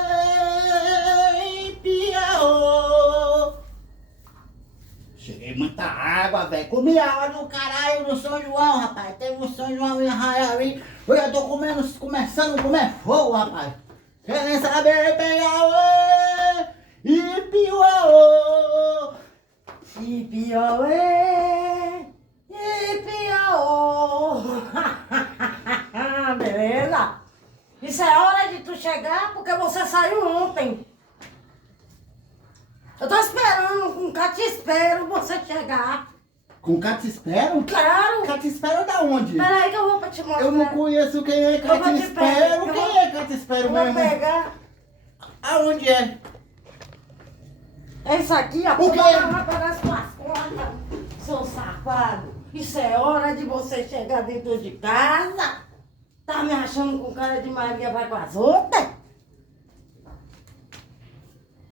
Piauí, Piauí. Cheguei muita água, velho. Comi água do caralho no São João, rapaz. Teve um São João em Arraial aí. Eu já tô começando a comer fogo, rapaz. Querem saber, Piauí, e Piauí. E Piauí, e Piauí. Beleza? Isso é hora de tu chegar porque você saiu ontem. Eu tô esperando, com te espero você chegar. Com Catispero? Claro! Catispero da onde? Peraí que eu vou pra te mostrar. Eu não conheço quem é Eu vou te Catispero. pegar, Quem é Catispero Eu vou mesmo? pegar. Aonde é? É isso aqui, ó. O quê? Vai pagar as tuas contas, seu safado. Isso é hora de você chegar dentro de casa. Tá me achando com cara de Maria vai com as outras?